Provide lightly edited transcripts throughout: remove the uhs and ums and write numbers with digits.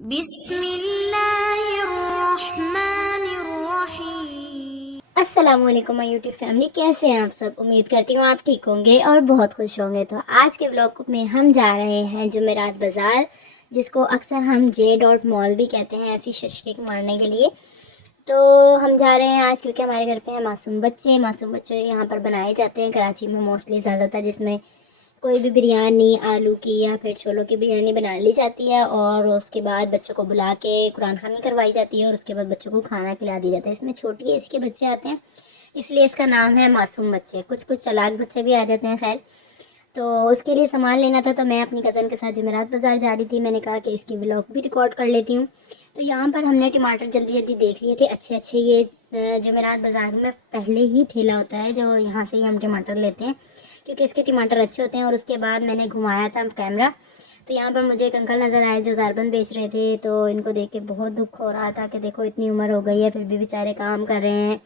बिस्मिल्लाहिर्रहमानिर्रहीम। अस्सलामुअलैकुम my YouTube family, कैसे हैं आप सब। उम्मीद करती हूँ आप ठीक होंगे और बहुत खुश होंगे। तो आज के व्लॉग में हम जा रहे हैं जुमेरात बाज़ार, जिसको अक्सर हम जे.मॉल भी कहते हैं, ऐसी शशलिक मारने के लिए। तो हम जा रहे हैं आज क्योंकि हमारे घर पे हैं मासूम बच्चे यहाँ पर बनाए जाते हैं कराची में मोस्टली ज़्यादातर, जिसमें कोई भी बिरयानी आलू की या फिर छोलों की बिरयानी बना ली जाती है और उसके बाद बच्चों को बुला के कुरान ख़वानी करवाई जाती है और उसके बाद बच्चों को खाना खिला दिया जाता है। इसमें छोटी एज के बच्चे आते हैं, इसलिए इसका नाम है मासूम बच्चे। कुछ कुछ चालाक बच्चे भी आ जाते हैं। खैर, तो उसके लिए सामान लेना था, तो मैं अपनी कज़न के साथ जुमेरात बाज़ार जा रही थी। मैंने कहा कि इसकी व्लॉग भी रिकॉर्ड कर लेती हूँ। तो यहाँ पर हमने टमाटर जल्दी जल्दी देख लिए थे अच्छे अच्छे। ये जुमेरात बाज़ार में पहले ही ठेला होता है, जो यहाँ से ही हम टमाटर लेते हैं क्योंकि इसके टमाटर अच्छे होते हैं। और उसके बाद मैंने घुमाया था कैमरा, तो यहाँ पर मुझे एक अंकल नज़र आए जो ज़ारबंद बेच रहे थे। तो इनको देख के बहुत दुख हो रहा था कि देखो इतनी उम्र हो गई है फिर भी बेचारे काम कर रहे हैं।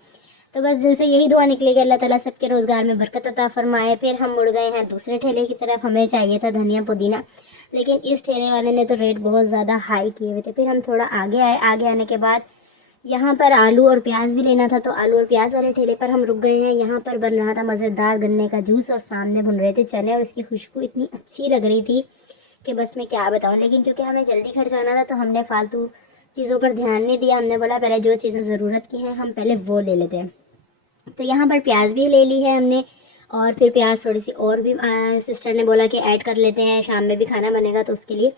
तो बस दिल से यही दुआ निकली कि अल्लाह ताला सबके रोज़गार में बरकत अता फरमाए। फिर हम मुड़ गए हैं दूसरे ठेले की तरफ। हमें चाहिए था धनिया पुदीना, लेकिन इस ठेले वाले ने तो रेट बहुत ज़्यादा हाई किए हुए थे। फिर हम थोड़ा आगे आए। आगे आने के बाद यहाँ पर आलू और प्याज भी लेना था, तो आलू और प्याज वाले ठेले पर हम रुक गए हैं। यहाँ पर बन रहा था मज़ेदार गन्ने का जूस और सामने बन रहे थे चने, और इसकी खुशबू इतनी अच्छी लग रही थी कि बस मैं क्या बताऊँ। लेकिन क्योंकि हमें जल्दी घर जाना था तो हमने फालतू चीज़ों पर ध्यान नहीं दिया। हमने बोला पहले जो चीज़ें ज़रूरत की हैं हम पहले वो ले लेते हैं। तो यहाँ पर प्याज भी ले ली है हमने, और फिर प्याज थोड़ी सी और भी सिस्टर ने बोला कि ऐड कर लेते हैं, शाम में भी खाना बनेगा तो उसके लिए।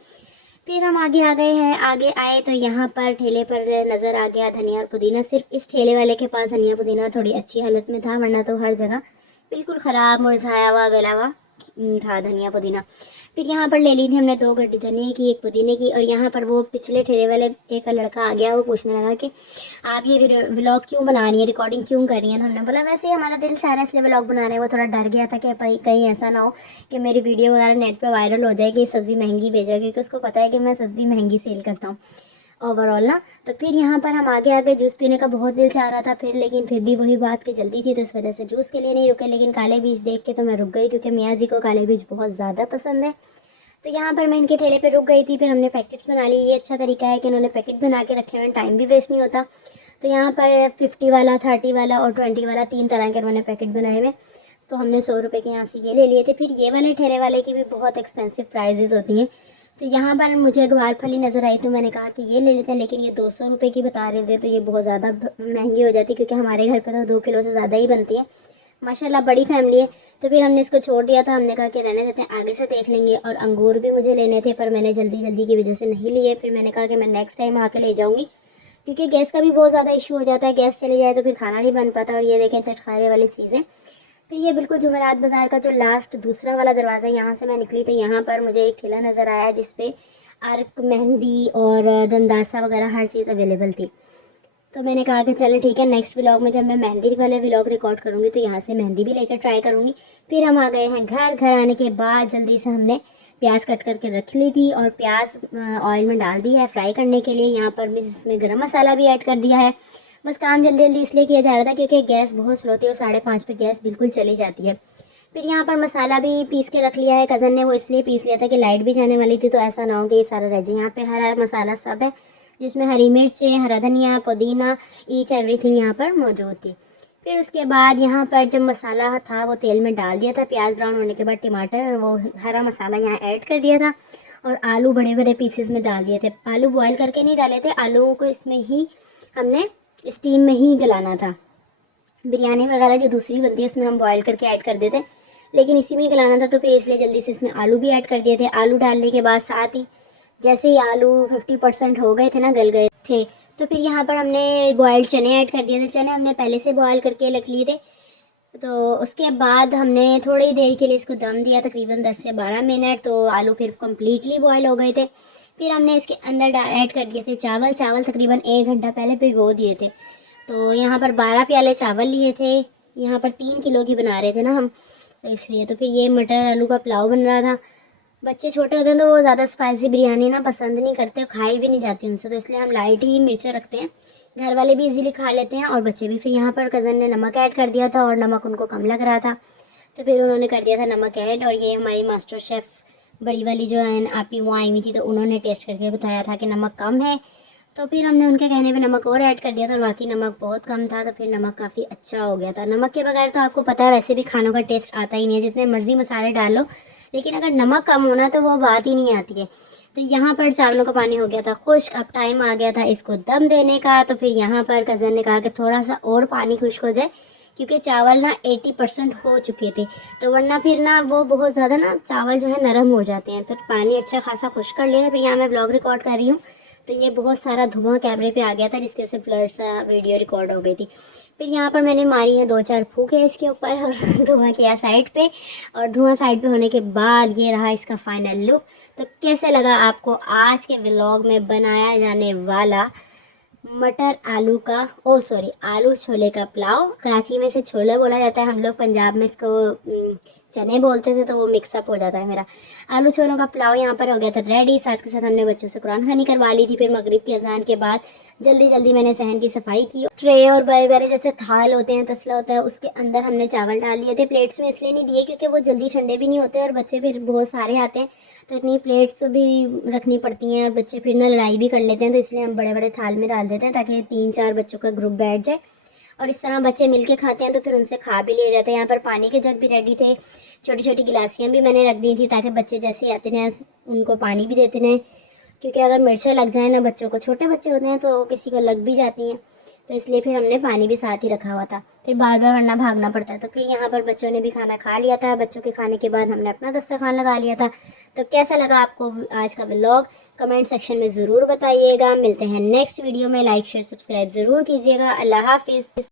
फिर हम आगे आ गए हैं। आगे आए तो यहाँ पर ठेले पर नज़र आ गया धनिया और पुदीना। सिर्फ इस ठेले वाले के पास धनिया पुदीना थोड़ी अच्छी हालत में था, वरना तो हर जगह बिल्कुल ख़राब मुरझाया हुआ गला हुआ था धनिया पुदीना। फिर यहाँ पर ले ली थी हमने 2 गड्डी धनिया की, 1 पुदीने की। और यहाँ पर वो पिछले ठेले वाले एक लड़का आ गया, वो पूछने लगा कि आप ये व्लॉग क्यों बना रही हैं, रिकॉर्डिंग क्यों कर रही हैं। तो हमने बोला वैसे ही हमारा दिल चाह रहा है इसलिए व्लॉग बना रहे हैं। वो थोड़ा डर गया था कि भाई कहीं ऐसा ना हो कि मेरी वीडियो वगैरह नेट पे वायरल हो जाए कि सब्ज़ी महंगी भेजा, क्योंकि उसको पता है कि मैं सब्ज़ी महंगी सेल करता हूँ ओवरऑल ना। तो फिर यहाँ पर हम आगे आगे जूस पीने का बहुत दिल चाह रहा था फिर, लेकिन फिर भी वही बात कि जल्दी थी तो इस वजह से जूस के लिए नहीं रुके। लेकिन काले बीज देख के तो मैं रुक गई, क्योंकि मियाँ जी को काले बीज बहुत ज़्यादा पसंद है। तो यहाँ पर मैं इनके ठेले पे रुक गई थी। फिर हमने पैकेट्स बना लिए। ये अच्छा तरीका है कि इन्होंने पैकेट बना के रखे हुए हैं, टाइम भी वेस्ट नहीं होता। तो यहाँ पर 50 वाला, 30 वाला और 20 वाला 3 तरह के उन्होंने पैकेट बनाए हुए। तो हमने 100 रुपये के यहाँ से ये ले लिए थे। फिर ये वाले ठेले वाले की भी बहुत एक्सपेंसिव प्राइजेज़ होती हैं। तो यहाँ पर मुझे ग्वार फली नज़र आई तो मैंने कहा कि ये ले लेते हैं, लेकिन ये 200 रुपये की बता रहे थे, तो ये बहुत ज़्यादा महंगी हो जाती, क्योंकि हमारे घर पे तो 2 किलो से ज़्यादा ही बनती है। माशाल्लाह बड़ी फैमिली है। तो फिर हमने इसको छोड़ दिया था। हमने कहा कि रहने देते हैं, आगे से देख लेंगे। और अंगूर भी मुझे लेने थे, पर मैंने जल्दी जल्दी की वजह से नहीं लिए। फिर मैंने कहा कि मैं नेक्स्ट टाइम आके ले जाऊँगी, क्योंकि गैस का भी बहुत ज़्यादा इशू हो जाता है। गैस चली जाए तो फिर खाना नहीं बन पाता। और ये देखें चटखारे वाली चीज़ें। फिर ये बिल्कुल जुमेरात बाज़ार का जो लास्ट दूसरा वाला दरवाज़ा, यहाँ से मैं निकली तो यहाँ पर मुझे एक ठेला नज़र आया जिसपे अर्क, मेहंदी और गंदासा वगैरह हर चीज़ अवेलेबल थी। तो मैंने कहा कि चलो ठीक है, नेक्स्ट व्लॉग में जब मैं मेहंदी वाले व्लॉग रिकॉर्ड करूँगी तो यहाँ से मेहंदी भी लेकर ट्राई करूँगी। फिर हम आ गए हैं घर। घर आने के बाद जल्दी से हमने प्याज कट करके रख ली थी और प्याज ऑयल में डाल दी है फ्राई करने के लिए। यहाँ पर भी इसमें गरम मसाला भी ऐड कर दिया है। बस काम जल्दी जल्दी इसलिए किया जा रहा था क्योंकि गैस बहुत स्लो थी और 5:30 पे गैस बिल्कुल चली जाती है। फिर यहाँ पर मसाला भी पीस के रख लिया है। कज़न ने वो इसलिए पीस लिया था कि लाइट भी जाने वाली थी, तो ऐसा ना हो कि ये सारा रह जाए। यहाँ पे हरा मसाला सब है, जिसमें हरी मिर्चें, हरा धनिया, पुदीना, ईच एवरीथिंग यहाँ पर मौजूद थी। फिर उसके बाद यहाँ पर जब मसाला था वो तेल में डाल दिया था। प्याज ब्राउन होने के बाद टमाटर और वो हरा मसाला यहाँ ऐड कर दिया था और आलू बड़े बड़े पीसेस में डाल दिए थे। आलू बॉयल करके नहीं डाले थे, आलूओं को इसमें ही हमने स्टीम में ही गलाना था। बिरयानी वगैरह जो दूसरी बनती है इसमें हम बॉयल करके ऐड कर देते, लेकिन इसी में गलाना था तो फिर इसलिए जल्दी से इसमें आलू भी ऐड कर दिए थे। आलू डालने के बाद साथ ही जैसे ही आलू 50% हो गए थे ना, गल गए थे, तो फिर यहाँ पर हमने बॉयल्ड चने ऐड कर दिए थे। चने हमने पहले से बॉयल करके रख लिए थे। तो उसके बाद हमने थोड़ी देर के लिए इसको दम दिया, तकरीबन 10 से 12 मिनट। तो आलू फिर कम्प्लीटली बॉयल हो गए थे। फिर हमने इसके अंदर ऐड कर दिए थे चावल। चावल तकरीबन 1 घंटा पहले भिगो दिए थे। तो यहाँ पर 12 प्याले चावल लिए थे। यहाँ पर 3 किलो की बना रहे थे ना हम, तो इसलिए। तो फिर ये मटर आलू का पुलाव बन रहा था। बच्चे छोटे होते हैं तो वो ज़्यादा स्पाइसी बिरयानी ना पसंद नहीं करते, खाई भी नहीं जाती उनसे, तो इसलिए हम लाइट ही मिर्चें रखते हैं। घर वाले भी इजीली खा लेते हैं और बच्चे भी। फिर यहाँ पर कज़न ने नमक ऐड कर दिया था और नमक उनको कम लग रहा था, तो फिर उन्होंने कर दिया था नमक ऐड। और ये हमारी मास्टर शेफ़ बड़ी वाली जो है आपी वो आई हुई थी, तो उन्होंने टेस्ट करके बताया था कि नमक कम है। तो फिर हमने उनके कहने पे नमक और ऐड कर दिया था और बाकी नमक बहुत कम था, तो फिर नमक काफ़ी अच्छा हो गया था। नमक के बगैर तो आपको पता है वैसे भी खानों का टेस्ट आता ही नहीं है, जितने मर्जी मसाले डाल लो, लेकिन अगर नमक कम होना तो वो बात ही नहीं आती है। तो यहाँ पर चावलों का पानी हो गया था खुश्क, अब टाइम आ गया था इसको दम देने का। तो फिर यहाँ पर कज़न ने कहा कि थोड़ा सा और पानी खुश्क हो जाए, क्योंकि चावल ना 80% हो चुके थे, तो वरना फिर ना वो बहुत ज़्यादा ना चावल जो है नरम हो जाते हैं। तो पानी अच्छा खासा खुश्क कर लिया। फिर यहाँ मैं ब्लॉग रिकॉर्ड कर रही हूँ, तो ये बहुत सारा धुआं कैमरे पे आ गया था, जिसके से ब्लर सा वीडियो रिकॉर्ड हो गई थी। फिर यहाँ पर मैंने मारी है 2-4 फूके इसके ऊपर और धुआं किया साइड पे। और धुआं साइड पे होने के बाद ये रहा इसका फाइनल लुक। तो कैसे लगा आपको आज के व्लॉग में बनाया जाने वाला मटर आलू का आलू छोले का पुलाव? कराची में इसे छोले बोला जाता है, हम लोग पंजाब में इसको चने बोलते थे, तो वो मिक्सअप हो जाता है मेरा। आलू छोलों का पुलाव यहाँ पर हो गया था रेडी। साथ के साथ हमने बच्चों से कुरान खानी करवा ली थी। फिर मगरिब की अजान के बाद जल्दी जल्दी मैंने सहन की सफाई की। ट्रे और बड़े बड़े जैसे थाल होते हैं, तसला होता है, उसके अंदर हमने चावल डाल लिए थे। प्लेट्स में इसलिए नहीं दिए क्योंकि वो जल्दी ठंडे भी नहीं होते और बच्चे फिर बहुत सारे आते हैं, तो इतनी प्लेट्स भी रखनी पड़ती हैं और बच्चे फिर ना लड़ाई भी कर लेते हैं, तो इसलिए हम बड़े बड़े थाल में डाल देते हैं ताकि 3-4 बच्चों का ग्रुप बैठ जाए और इस तरह बच्चे मिलके खाते हैं, तो फिर उनसे खा भी ले जाते हैं। यहाँ पर पानी के जग भी रेडी थे, छोटी छोटी गिलासियाँ भी मैंने रख दी थी ताकि बच्चे जैसे आते रहें उनको पानी भी देते रहें, क्योंकि अगर मिर्चें लग जाए ना बच्चों को, छोटे बच्चे होते हैं तो किसी को लग भी जाती हैं, तो इसलिए फिर हमने पानी भी साथ ही रखा हुआ था, फिर बार बार वरना भागना पड़ता है। तो फिर यहाँ पर बच्चों ने भी खाना खा लिया था। बच्चों के खाने के बाद हमने अपना दस्तरखान लगा लिया था। तो कैसा लगा आपको आज का व्लॉग? कमेंट सेक्शन में ज़रूर बताइएगा। मिलते हैं नेक्स्ट वीडियो में। लाइक शेयर सब्सक्राइब ज़रूर कीजिएगा। अल्लाह हाफिज़।